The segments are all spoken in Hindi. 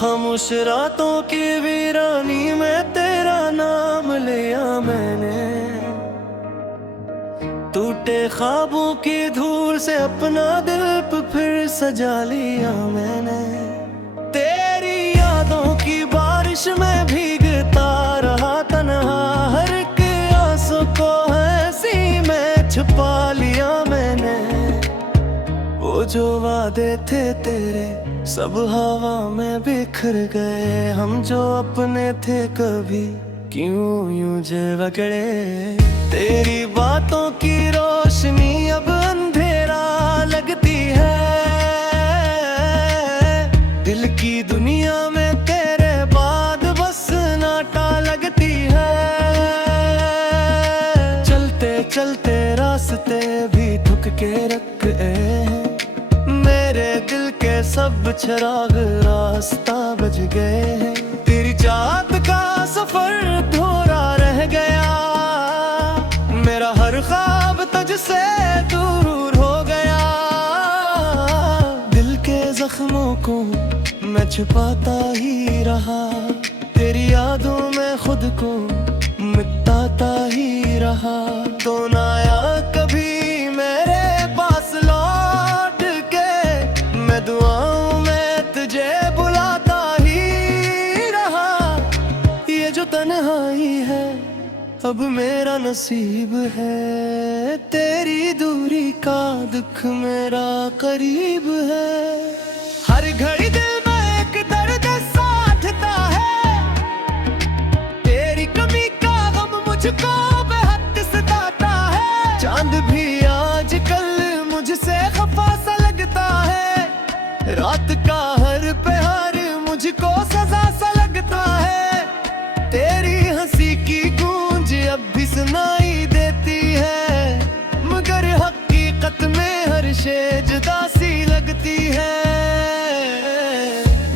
खामोश रातों की वीरानी में तेरा नाम लिया मैंने। टूटे ख्वाबों की धूल से अपना दिल फिर सजा लिया मैंने। तेरी यादों की बारिश में भीगता रहा तन्हा, हर एक आंसू को हंसी में छुपा लिया मैंने। वो जो वादे थे तेरे सब हवा में बिखर गए, हम जो अपने थे कभी क्यों यूं जकड़े। तेरी बातों की रोशनी अब अंधेरा लगती है, दिल की दुनिया में तेरे बाद बस सन्नाटा लगती है। चलते चलते रास्ते भी थक के रख हैं, मेरे दिल के सब चिराग रास्ता बज गए हैं। तेरी चाहत का सफर अधूरा रह गया, मेरा हर ख्वाब तुझसे दूर हो गया। दिल के जख्मों को मैं छुपाता ही रहा, तेरी यादों में खुद को मिटाता ही रहा। तो ना आया कभी मेरे पास लौट के, मैं दुआओं में तुझे बुलाता ही रहा। ये जो तन्हाई है अब मेरा नसीब है, तेरी दूरी का दुख मेरा करीब है। हर घड़ी दिल में एक दर्द साथता है, तेरी कमी का गम मुझको बेहद सताता है। चांद भी आजकल मुझसे खफा सा लगता है, रात का हर पहर मुझको सजा सा लगता है। तेरी हंसी की गूंज अब भी सुनाई देती है, मगर हकीकत में हर शे जुदा सी लगती है।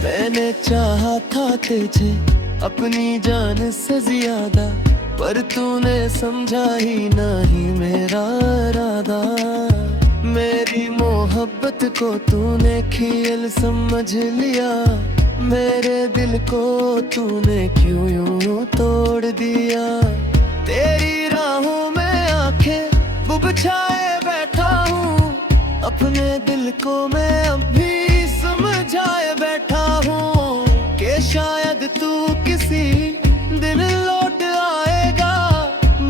मैंने चाहा था तुझे अपनी जान से ज्यादा, पर तूने समझा ही नहीं मेरा इरादा। मेरी मोहब्बत को तूने खेल समझ लिया, मेरे दिल को तूने क्यों यूं तोड़ दिया। तेरी राहों में आंखें बुझाए बैठा हूँ, अपने दिल को मैं अब भी समझाए बैठा हूँ कि शायद तू किसी दिन लौट आएगा,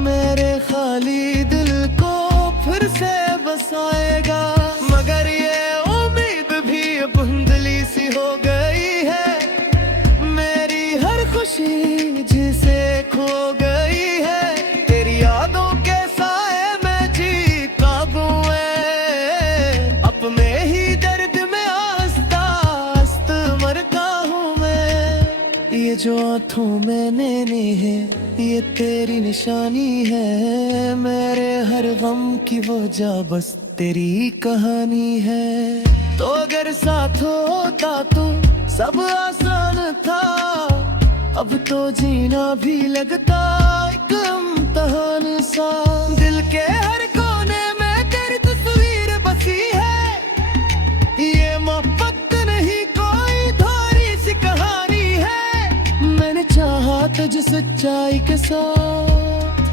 मेरे खाली दिल को फिर से बसाएगा। मगर ये उम्मीद भी अब धुंधली सी हो गई है, मेरी हर खुशी जिसे खो गई है। तेरी यादों के साए में जी काबू है, अपने ही दर्द में आस्ता आस्ता मरता हूँ मैं। ये जो आंखों में नैने है ये तेरी निशानी है, मेरे हर गम की वजह बस तेरी कहानी है। तो अगर साथ होता तो सब आसान था, अब तो जीना भी लगता एक इम्तिहान सा। दिल के हर कोने में तेरी तस्वीर बसी है, ये मोहब्बत नहीं कोई थोड़ी सी कहानी है। मैंने चाहा तुझे सच्चाई के साथ,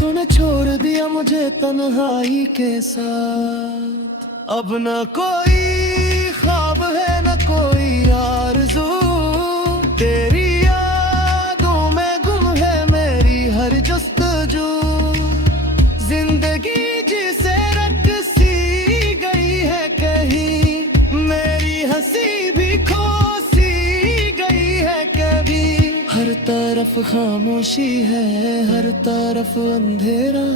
तूने छोड़ दिया मुझे तन्हाई के साथ। अब न कोई ख्वाब है न कोई आरज़ू, तेरी यादों में गुम है मेरी हर जुस्तजू। जिंदगी जिसे रट सी गई है कहीं, मेरी हंसी भी खो सी गई है कभी। हर तरफ खामोशी है हर तरफ अंधेरा,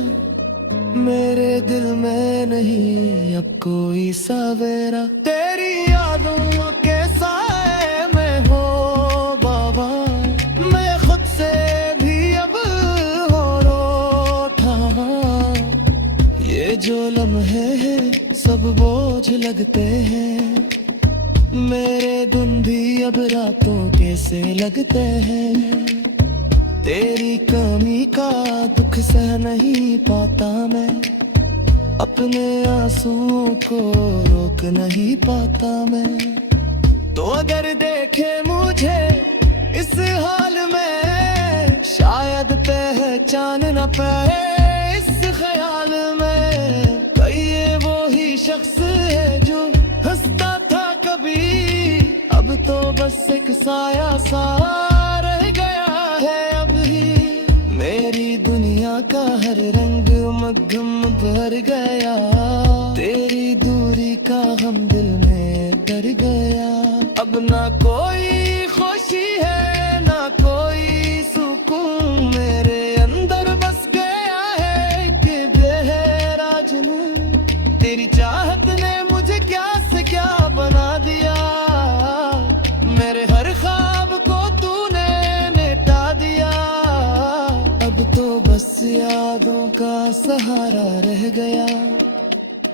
मेरे दिल में नहीं अब कोई सवेरा। तेरी यादों के साए में हो बाबा, मैं खुद से भी अब हो रोता। ये जो लम्हे हैं सब बोझ लगते हैं, मेरे दिन भी अब रातों के से लगते हैं। तेरी कमी का दुख सह नहीं पाता मैं, अपने आंसुओं को रोक नहीं पाता मैं। तो अगर देखे मुझे इस हाल में, शायद पहचान न पाए इस ख्याल में। कई ये वो ही शख्स है जो हंसता था कभी, अब तो बस एक साया सा रह गया है अभी। मेरी दुनिया का हर रंग मगम भर गया, तेरी दूरी का गम दिल में डर गया। अब ना कोई खुशी है ना कोई सुकून, मेरे अंदर बस गया है कि बेहरा जुनून। तेरी चाहत ने मुझे क्या से क्या बना दिया, मेरे हर ख्वाब को तूने मिटा दिया। अब तो बस यादों का सहारा रह गया,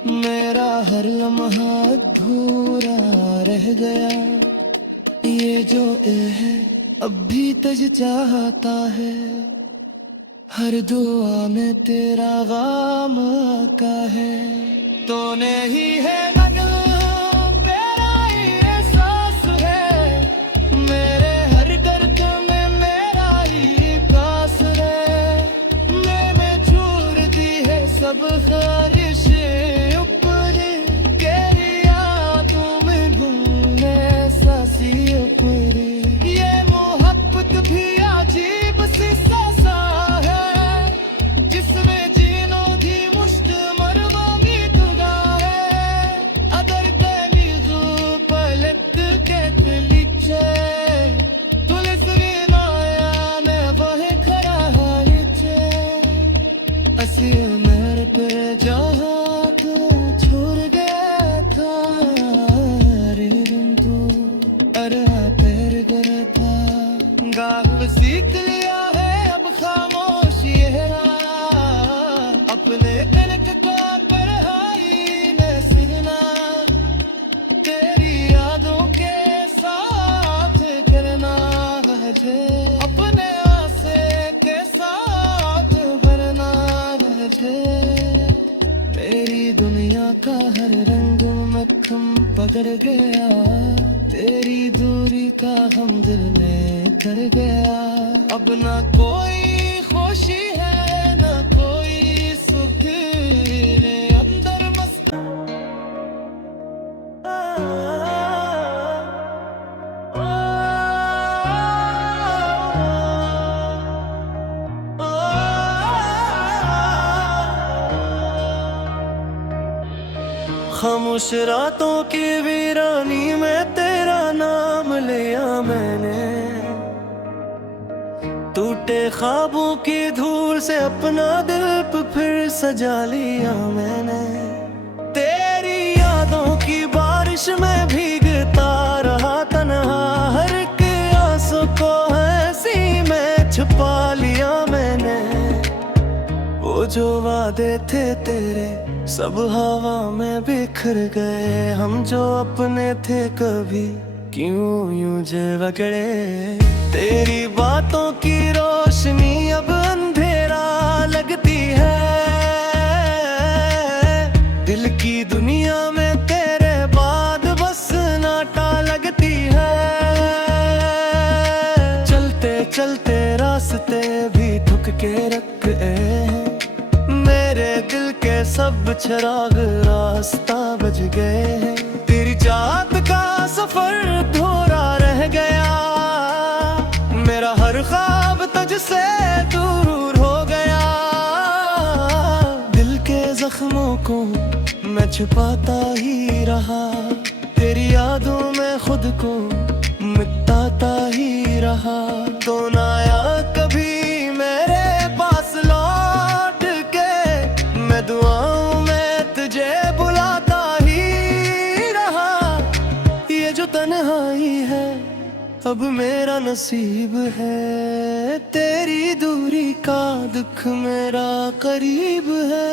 मेरा हर लम्हा अधूरा रह गया। ये जो है अब भी तुझ चाहता है, हर दुआ में तेरा गाम का है। तूने ही है मेरा ही एहसास है, मेरे हर दर्द में मेरा ही पास है। मैंने छोड़ दी है सब ख्वाहिशें ऊपरी, तेरी यादों में घूमने सासी ऊपरी। ये मोहब्बत भी अजीब सी सा है, जिसमें जीनो दी मुश्त मरवा में तुगा है। अदर तेरी पलट के तलीचे तुलिस नाया ने वह खरा है। असी मेरे पे जहाँ तू छोड़ गया था, रे तू अरे पैर गया था। गाल सीख लिया है अब खामोशी है, अपने तलक का पढ़ाई में सीखना। तेरी यादों के साथ करना है, अपने आसे के साथ भरना है। मेरी दुनिया का हर रंग मक्खम पकड़ गया, तेरी दूरी का हम दिल में कर गया। अब ना कोई खुशी है ना कोई सुख, मेरे अंदर मस्त खामोश रातों की वीरानी में तेरा नाम लिया मैंने, टूटे ख्वाबों की धूल से अपना दिल पे फिर सजा लिया मैंने। तेरी यादों की बारिश में भीगता रहा तन्हा, हर एक आंसू को हंसी में छुपा लिया मैंने। वो जो वादे थे तेरे सब हवा में बिखर गए, हम जो अपने थे कभी क्यों यूं जकड़े। तेरी बातों की रोशनी अब अंधेरा लगती है, दिल की दुनिया में तेरे बाद बस नाटा लगती है। चलते चलते रास्ते भी थक के रख हैं, मेरे दिल के सब चिराग रास्ता बज गए हैं। तेरी चाहत का सफर अधूरा रह गया, मेरा हर ख्वाब तुझसे दूर हो गया। दिल के जख्मों को मैं छुपाता ही रहा, तेरी यादों में खुद को मिटाता ही रहा। तो ना आया कभी मेरे पास लौट के, मैं दुआओं में तुझे बुलाता ही रहा। ये जो तन्हाई है अब मेरा नसीब है, तेरी दूरी का दुख मेरा करीब है।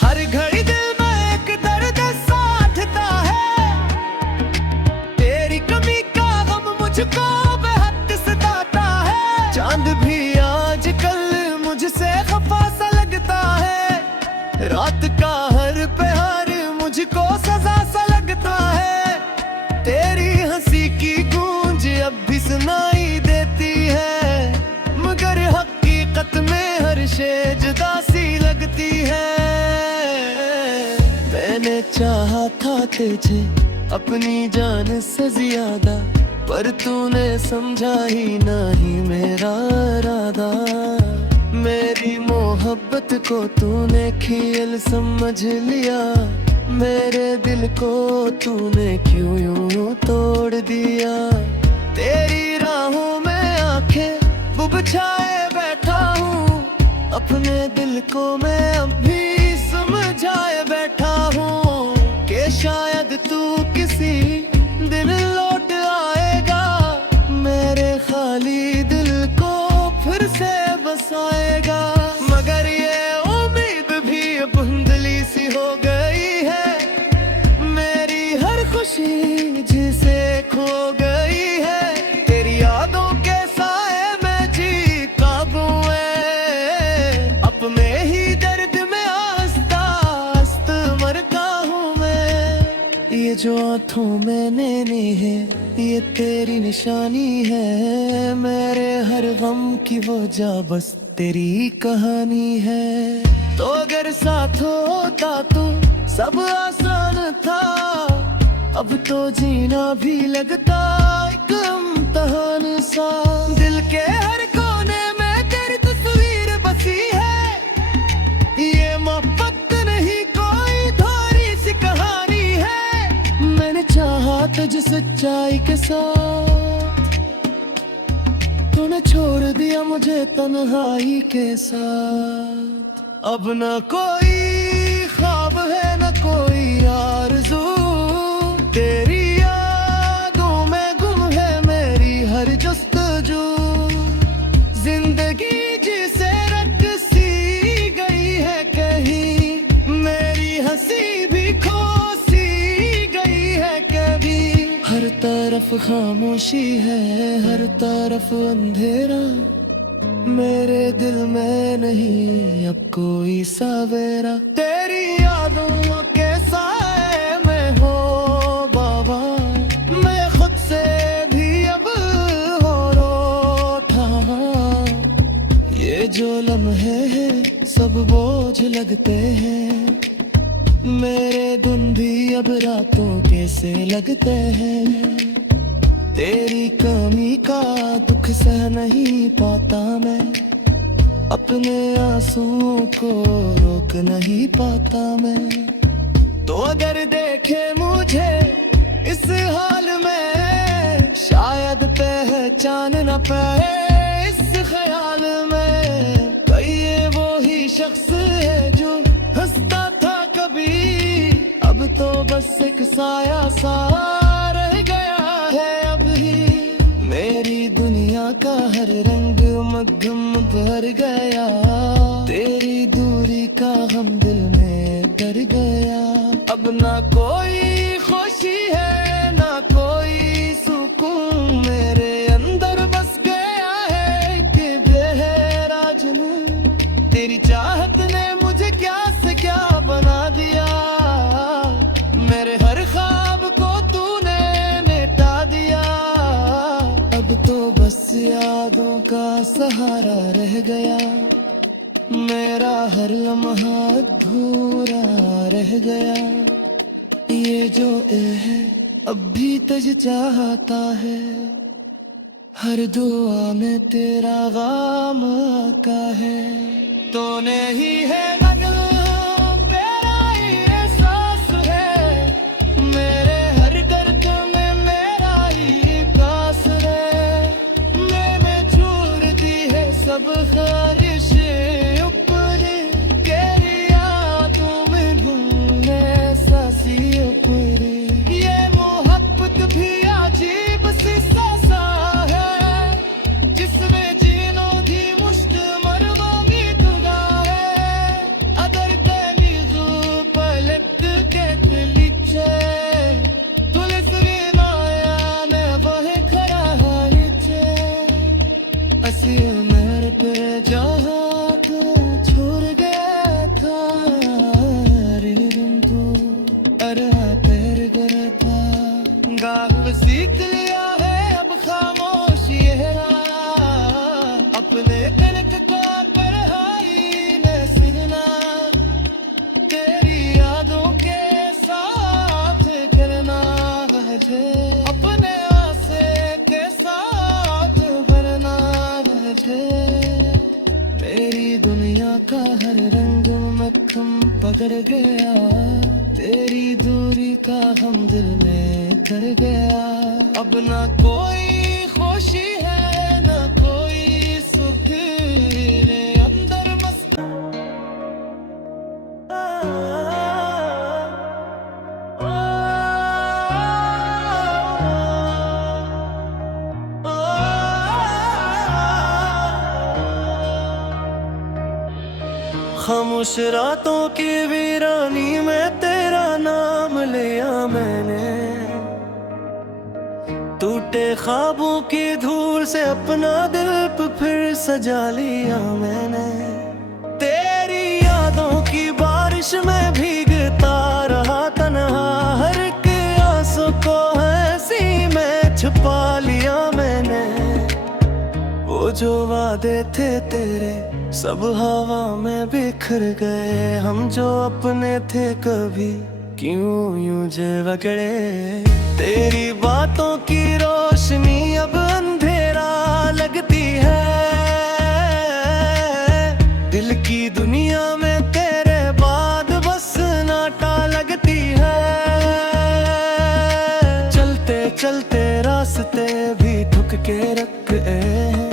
हर घड़ी दिल में एक दर्द साथता है, तेरी कमी का गम मुझको बेहद सताता है। चांद भी आजकल मुझसे खफा सा लगता है, रात का हर पहर मुझको सजा सा लगता है। तेरी हंसी लगती है। मैंने चाहा था तुझे अपनी जान से ज्यादा, पर तूने समझा ही नहीं मेरा इरादा। मेरी मोहब्बत को तूने खेल समझ लिया, मेरे दिल को तूने क्यों यूं तोड़ दिया। तेरी राहों में आंखें बुझाए बैठा हूँ, अपने दिल को मैं अब भी समझाए बैठा हूँ कि शायद तू किसी दिन लौट आएगा, मेरे खाली दिल को फिर से बसाएगा। मगर ये उम्मीद भी अब धुंधली सी हो गई है, मेरी हर खुशी जिसे खो गई है। तेरी यादों के साए में जी काबू है, अपने ही दर्द में आस्ता आस्ता मरता हूँ मैं। ये जो आँखों में नैने है ये तेरी निशानी है, मेरे हर गम की वजह बस तेरी कहानी है। तो अगर साथ होता तो सब आसान था, अब तो जीना भी लगता एक इम्तिहान सा। दिल के हर कोने में तेरी तस्वीर बसी है, ये मोहब्बत नहीं कोई थोड़ी सी कहानी है। मैंने चाहा तुझे सच्चाई के साथ, तूने छोड़ दिया मुझे तन्हाई के साथ। अब न कोई ख्वाब है न कोई आरज़ू, तेरी यादों में गुम है मेरी हर जस्तजू। जिंदगी जिसे रट सी गई है कहीं, मेरी हंसी भी खो सी गई है कभी। हर तरफ खामोशी है हर तरफ अंधेरा, मेरे दिल में नहीं अब कोई सवेरा। तेरी यादों के साए में हो बाबा, मैं खुद से भी अब हो रोता। ये जो लम्हे हैं सब बोझ लगते हैं, मेरे दिन भी अब रातों कैसे लगते हैं। तेरी कमी का दुख सह नहीं पाता मैं, अपने आंसुओं को रोक नहीं पाता मैं। तो अगर देखे मुझे इस हाल में, शायद पहचान न पाए इस ख्याल में। कहीं ये वो ही शख्स है जो हंसता था कभी, अब तो बस एक साया सा रह गया है अब ही। मेरी दुनिया का हर रंग मगम भर गया, तेरी दूरी का गम दिल में डर गया। अब ना कोई खुशी है ना कोई सुकून, मेरे अंदर बस गया है कि बेहरा जुनून। तेरी चाहत ने मुझे क्या से क्या बना दिया, मेरे हर ख्वाब को तूने मिटा दिया। अब तो बस यादों का सहारा रह गया, मेरा हर लम्हा अधूरा रह गया। ये जो है अब भी तुझे चाहता है, हर दुआ में तेरा गाम का है। तो नहीं है लगन तेरा ही एहसास है, मेरे हर दर्द में मेरा ही कास है। मैंने छोड़ दी है सब ख्वाहिशें ऊपर, तेरी यादों में घूमने सासी ऊपर। ये मोहब्बत भी अजीब सी सा है, जिसमें जीनो दी मुश्त मरवा में दुगा है। अगर तेरी पलट के लिखे तुलस माया ने वह खरा है, असी मेरे पे जहाँ तो छोड़ गया था रे दिन तो अरे पैर गिरा था। गाल सीख लिया है अब खामोशी है, अपने तलक को पढ़ाई न सीखना। हर रंग में तुम पकड़ गया, तेरी दूरी का हम दिल में कर गया। अब ना कोई खुशी है ना कोई सुख, मेरे अंदर मस्त खामोश रातों की वीरानी में तेरा नाम लिया मैंने, टूटे ख्वाबों की धूल से अपना दिल पे फिर सजा लिया मैंने। तेरी यादों की बारिश में भीगता रहा तन्हा, हर एक आंसू को हंसी में छुपा लिया मैंने। वो जो वादे थे तेरे सब हवा में बिखर गए, हम जो अपने थे कभी क्यों यूं जकड़े। तेरी बातों की रोशनी अब अंधेरा लगती है, दिल की दुनिया में तेरे बाद बस नाटा लगती है। चलते चलते रास्ते भी ठुक के रख हैं,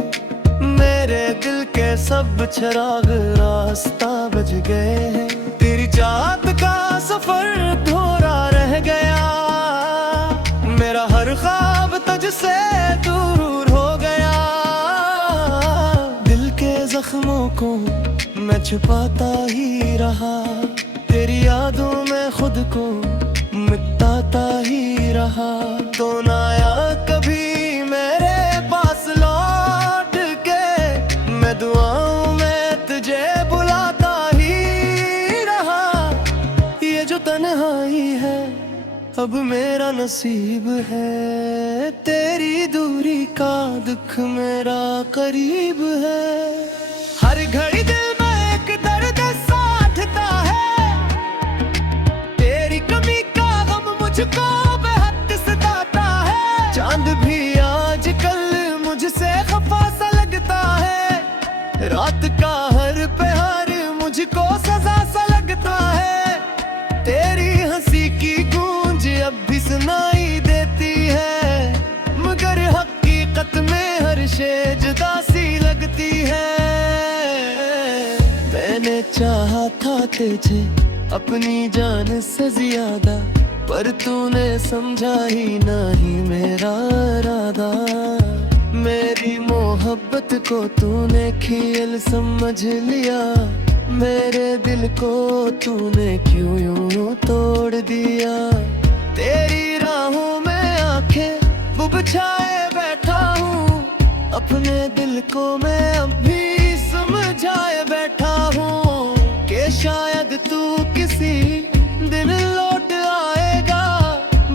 मेरे दिल के सब चिराग रास्ता बज गए हैं। तेरी चाहत का सफर अधूरा रह गया, मेरा हर ख्वाब तुझसे दूर हो गया। दिल के जख्मों को मैं छुपाता ही रहा, तेरी यादों में खुद को मिटाता ही रहा। तो ना आया कभी मेरे पास लौट के, मैं दुआओं में तुझे बुलाता ही रहा। ये जो तन्हाई है अब मेरा नसीब है, तेरी दूरी का दुख मेरा करीब है। हर घड़ी दिल में एक दर्द साथता है, तेरी कमी का गम मुझको बेहद सताता है। चांद भी आजकल मुझसे खफा सा लगता है, रात का हर पहर मुझको सजा सा लगता है। तेरी हंसी की गूंज अब भी सुनाई देती है, मगर हकीकत में हर शे जुदा सी लगती है। मैंने चाहा था तुझे अपनी जान से ज्यादा, पर तूने समझा ही नहीं मेरा इरादा। मेरी मोहब्बत को तूने खेल समझ लिया, मेरे दिल को तूने क्यों यूं तोड़ दिया। तेरी राहों में आंखें बुझाए बैठा हूँ, अपने दिल को मैं अब भी समझाए बैठा हूँ कि शायद तू किसी दिन लौट आएगा,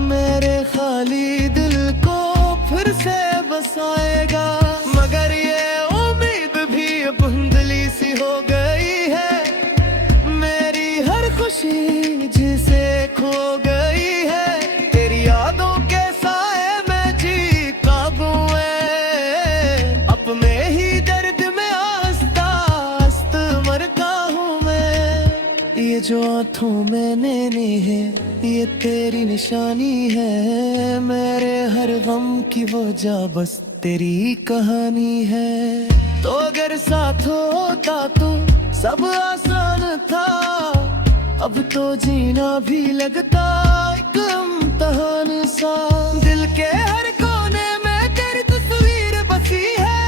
मेरे खाली दिल को फिर से बसाएगा। मगर ये उम्मीद भी अब धुंधली सी हो गई है, मेरी हर खुशी जिसे खो गई है। तेरी यादों के साए में जी काबू है, अपने ही दर्द में आस्ता आस्त मरता हूँ मैं। ये जो आँखों में नैने है ये तेरी निशानी है, मेरे हर गम की वजह बस तेरी कहानी है। तो अगर साथ होता तो सब आसान था, अब तो जीना भी लगता एक इम्तिहान सा। दिल के हर कोने में तेरी तस्वीर बसी है,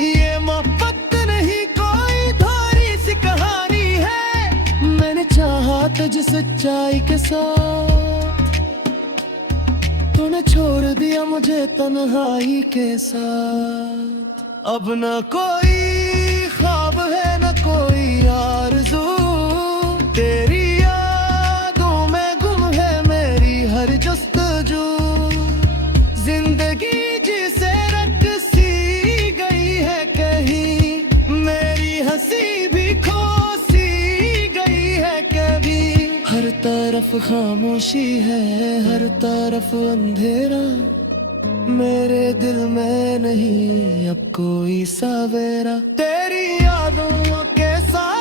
ये मोहब्बत नहीं कोई थोड़ी सी कहानी है। मैंने चाहा तुझे सच्चाई के साथ, तूने छोड़ दिया मुझे तन्हाई के साथ। अब न कोई ख्वाब है न कोई आरज़ू, तेरी यादों में गुम है मेरी हर जुस्तजू। जिंदगी जिसे रट सी गई है कहीं, मेरी हंसी भी खो सी गई है कभी। हर तरफ खामोशी है हर तरफ अंधेरा, मेरे दिल में नहीं अब कोई सवेरा। तेरी यादों के साथ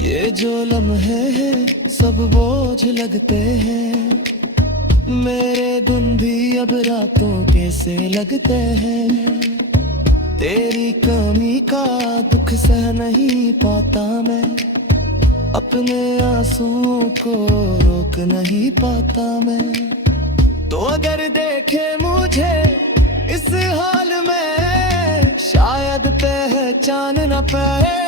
ये जो लम्हे हैं सब बोझ लगते हैं, मेरे दिन भी अब रातों के से लगते हैं। तेरी कमी का दुख सह नहीं पाता मैं, अपने आंसुओं को रोक नहीं पाता मैं। तो अगर देखे मुझे इस हाल में, शायद पहचान न पाए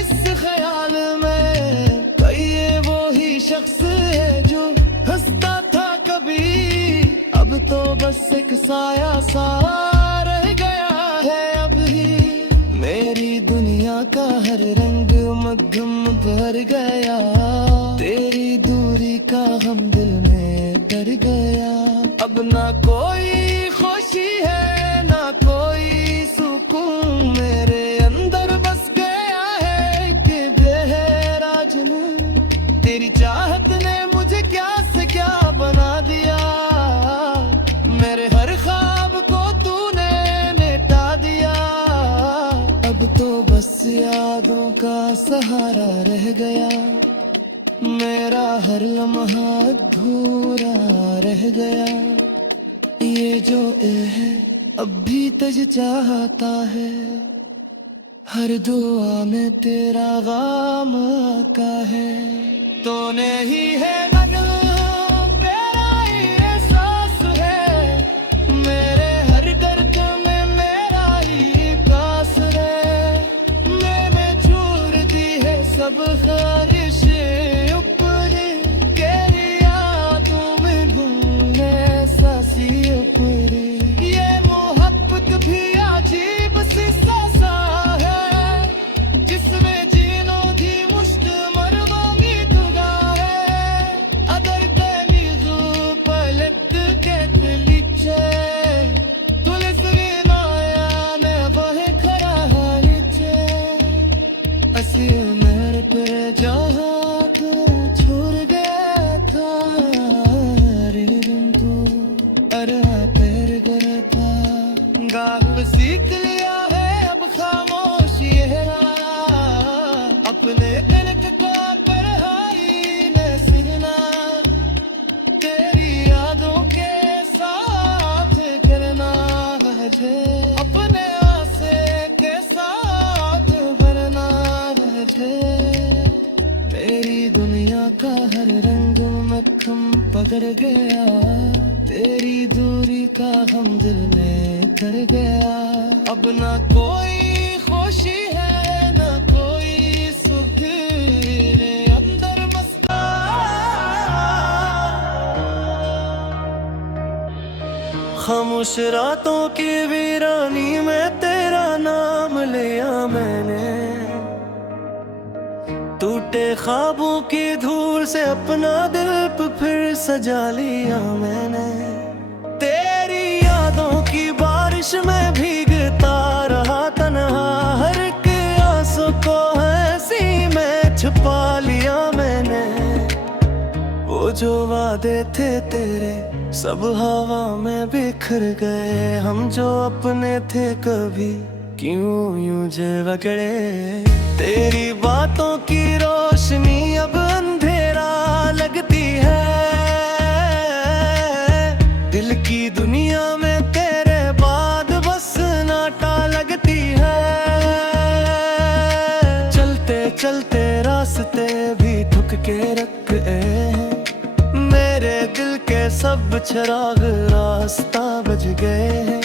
इस ख्याल में। कहीं ये वो ही शख्स है जो हंसता था कभी, अब तो बस एक साया सा रह गया है अभी। मेरी दुनिया का हर रंग मगम भर गया, तेरी दूरी का हम दिल में डर गया। अब ना कोई खुशी है ना कोई सुकून, मेरे अंदर बस गया है कि बेहरा जुनून। तेरी चाहत ने मुझे क्या से क्या बना दिया, मेरे हर ख्वाब को तूने मिटा दिया। अब तो बस यादों का सहारा रह गया, मेरा हर लम्हा अधूरा रह गया। ये जो है अब भी तुझ चाहता है, हर दुआ में तेरा गाम का है। तूने ही है नगल तेरा ही एहसास है, मेरे हर दर्द में मेरा ही पास है। मैंने छोड़ दी है सब ख्वाहिशें ऊपर, तेरी यादों में घूमने सासी ऊपर। ये मोहब्बत भी अजीब सी सा है, जिसमें जीनो दी मुश्त मरवांगी तुगा है। अदर तमीज़ू पलट के दिलीचे, तुले सुनाया ने वह खरा हालिचे। असी मेरे पर जहाँ तो छोड़ गया था, रे तू अरे पैर करता गाल सीख लिया है अब खामोशी है। अपने तिलक को पढ़ाई न सीखना, तेरी यादों के साथ करना है। अपने आसे के साथ भरना है। मेरी दुनिया का हर रंग मक्खम पकड़ गया, तेरी दूरी का हम दिल में कर गया। अब ना कोई खुशी है ना कोई सुख, मेरे अंदर मस्ता। खामोश रातों की वीरानी में तेरा नाम लिया मैंने, टूटे ख्वाबों की धूल से अपना दिल पे फिर सजा लिया मैंने। तेरी यादों की बारिश में भीगता रहा तन्हा, हर एक आंसू को हंसी में छुपा लिया मैंने। वो जो वादे थे तेरे सब हवा में बिखर गए, हम जो अपने थे कभी क्यों यूं झगड़े। तेरी बातों की रोशनी अब अंधेरा लगती है, दिल की दुनिया में तेरे बाद बस नाटा लगती है। चलते चलते रास्ते भी थक के रख गए हैं, मेरे दिल के सब चिराग रास्ता बज गए हैं।